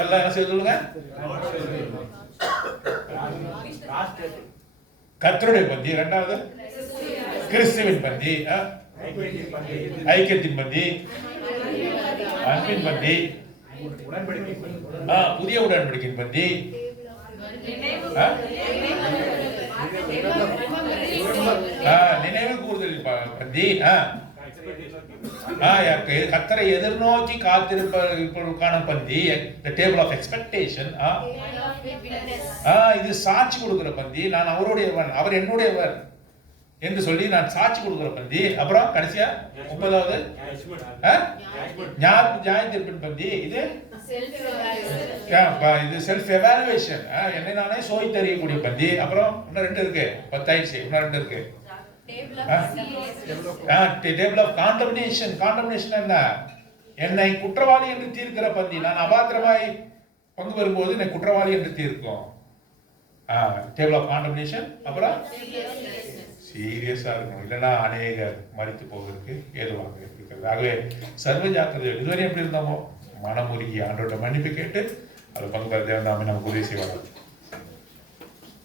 என்ன செய்ய சொல்லுங்க? கர்த்தருடைய பந்தி, இரண்டாவது கிறிஸ்துவின் பந்தி, ஐக்கியத்தின் பந்தி, அன்பின் பந்தி, புதிய உடன்படிக்கையின் பந்தி, நினைவு கூறுதல் பந்தி, கர்த்தரை எதிர்நோக்கி காத்திருப்பதற்கான பந்தி, டேபிள் ஆஃப் எக்ஸ்பெக்டேஷன். இது சாட்சி கொடுக்கிற பந்தி, நான் அவருடையவன் அவர் என்னுடையவர் என்று சொல்லி நான் சாட்சி கொடுக்கிற பந்தி. அப்புறம் கடைசியா 30வது நியாயத்தீர்ப்பின் பந்தி. இது செல்ஃப் எவாலுவேஷன், என்னை நானே சோய் தெரியக்கூடிய பந்தி. அப்புறம் இன்னும் 2 இருக்கு, 10 ஆயிடுச்சு, இன்னும் 2 இருக்கு. Table of condemnation. காண்டம்னேஷன் என்ன? என்னை குற்றவாளி என்று தீர்க்கிற பந்தி. நான் அபாத்திரமாய் பங்கு பெறும்போது என்னை குற்றவாளி என்று தீர்க்கும் டேபிள் ஆஃப் காண்டம்னேஷன். அப்புறம் சீரியஸா இருக்கணும், இல்லைன்னா அநேகர் மறித்து போவதற்கு ஏதுவாக இருக்கிறது. ஆகவே சர்வ ஜாக்கிரதை. இதுவரை எப்படி இருந்தோமோ மனமுருகி ஆண்டோட மன்னிப்பு கேட்டு அதை பங்கு பெற தேவன் நமக்கு உதவி செய்வாங்க.